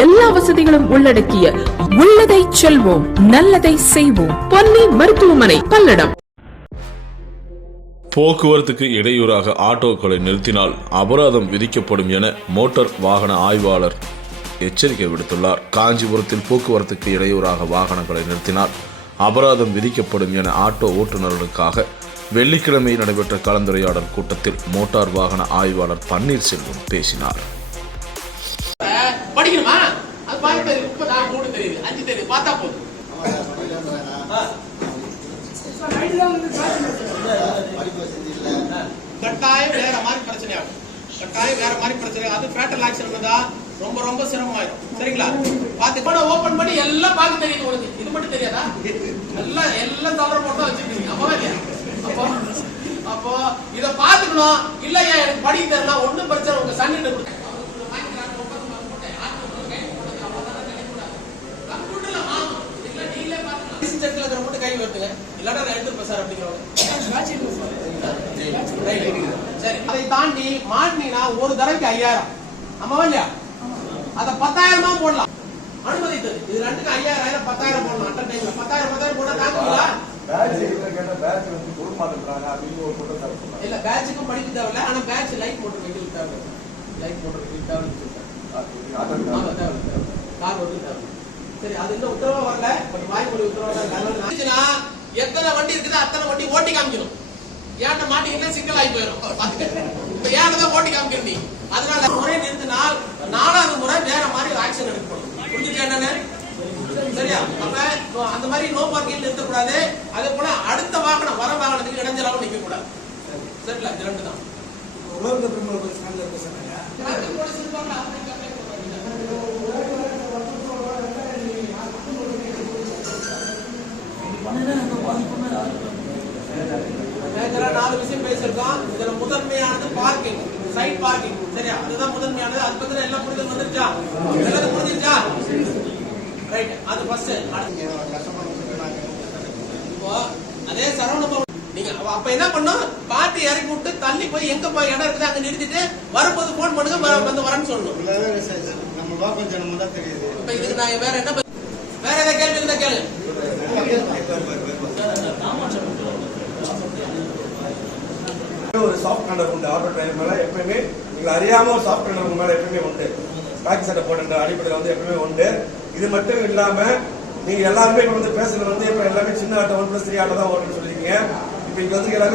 எல்லா வசதிகளும் உள்ளடக்கிய உள்ளதை செல்வோம் நல்லதை செய்வோம். பொன்னி மருத்துவமனை பல்லடம். போக்குவரத்துக்கு இடையூறாக ஆட்டோக்களை நிறுத்தினால் அபராதம் விதிக்கப்படும் என மோட்டார் வாகன ஆய்வாளர் எச்சரிக்கை விடுத்துள்ளார். காஞ்சிபுரத்தில் போக்குவரத்துக்கு இடையூறாக வாகனங்களை நிறுத்தினால் அபராதம் விதிக்கப்படும் என ஆட்டோ ஓட்டுநர்களுக்காக வெள்ளிக்கிழமை நடைபெற்ற கலந்துரையாடல் கூட்டத்தில் மோட்டார் வாகன ஆய்வாளர் பன்னீர்செல்வம் பேசினார். அது தெரியுது இப்ப நான் மூணு தெரியுது. அஞ்சு தெரியுது பார்த்தா போதும். கட்டாயம் வேற மாதிரி பிரச்சனை ஆகும். கட்டாயம் வேற மாதிரி பிரச்சனை அது ஃபேட்டல் ஆக்சன் இருந்தா ரொம்ப ரொம்ப சிரமமாயிடும் சரிங்களா? பாத்து இப்போ ஓபன் பண்ணி எல்லாம் பார்க்க தெரியுது உனக்கு. இது மட்டும் தெரியாதா? எல்லாம் எல்லாம் தவற போட்டு வச்சிருக்கீங்க அப்பவே இல்லையா அப்போ அப்போ இத பாத்துக்கணும் இல்லையா? எனக்கு படிக்க தெரியல. ஒண்ணும் பிரச்சனை உங்க சன்னிட்டு கை வருதுங்க இல்லாட்டா நான் எடுத்துருப்பேன் சார் அப்படிங்கிறவங்க சரி அதை தாண்டி மாட்டினீங்கன்னா ஒரு தடவைக்கு ஐயாயிரம். ஆமாவா இல்லையா? அத பத்தாயிரமா போடலாம். அனுமதித்தது. இது ரெண்டுக்கு ஐயாயிரம் ஆயிரம் பத்தாயிரம் போடலாம் அட்ட டைம்ல பத்தாயிரம் பத்தாயிரம் போட்டா தாங்குங்களா. இல்ல பேட்சுக்கும் படிக்க தேவையில்ல ஆனா பேட்ச் லைட் மோட்டர் வெஹிக்கிள் தேவை லைட் தேவை கார் வந்து தேவை சரி அது இன்னும் உத்தரவா வரல பட் வாய்மொழி உத்தரவா எத்தனை வண்டி இருக்குது அத்தனை வண்டி ஓட்டி காமிக்கணும். ஏன்ட்ட மாட்டீங்கன்னா சிக்கல் ஆகி போயிடும். இப்ப ஓட்டி காமிக்கணும் நீ? அதனால முறை நிறுத்தினால் நாலாவது முறை வேற மாதிரி ஆக்ஷன் எடுக்கணும். புரிஞ்சுச்சா என்னன்னு? சரியா? அப்ப அந்த மாதிரி நோ பார்க்கிங் நிறுத்தக்கூடாது. அதே போல அடுத்த வாகனம் வர வாகனத்துக்கு இடைஞ்சலாவும் நிக்க கூடாது சரிங்களா? இது ரெண்டு தான். நாலு விஷயம் பேசியிருக்கோம். இதுல முதன்மையானது பார்க்கிங் சைட் பார்க்கிங் சரியா? அதுதான் முதன்மையானது. அது பத்தின எல்லா புரிதல் வந்துருச்சா? எல்லாரும் புரிஞ்சிருச்சா? ரைட் அது ஃபர்ஸ்ட் இப்போ அதே சரவண நீங்க அப்ப என்ன பண்ணும் பாட்டு இறக்கி விட்டு தள்ளி போய் எங்க போய் இடம் இருக்குது அங்க நிறுத்திட்டு வரும்போது போன் பண்ணுங்க வந்து வரேன்னு சொல்லணும். நம்ம ஜனமும் தான் தெரியுது. இப்ப இதுக்கு நான் வேற என்ன வேற ஏதாவது கேள்வி இருந்தா கேளு. ஒரு சாஃப்ட் கார்னர் உண்டு ஆட்டோ டிரைவர் மேல எப்பயுமே நீங்க அறியாம ஒரு சாஃப்ட் கார்னர் மேல எப்பயுமே உண்டு. பேக் சட்டை போட்டுன்ற அடிப்படையில் வந்து எப்பயுமே உண்டு. இது மட்டும் இல்லாம நீங்க எல்லாருமே இப்ப வந்து பேசுறது வந்து இப்ப எல்லாமே சின்ன auto one plus three auto தான் ஓட்டுன்னு சொல்லிருக்கீங்க இப்ப இங்க வந்து எல்லாமே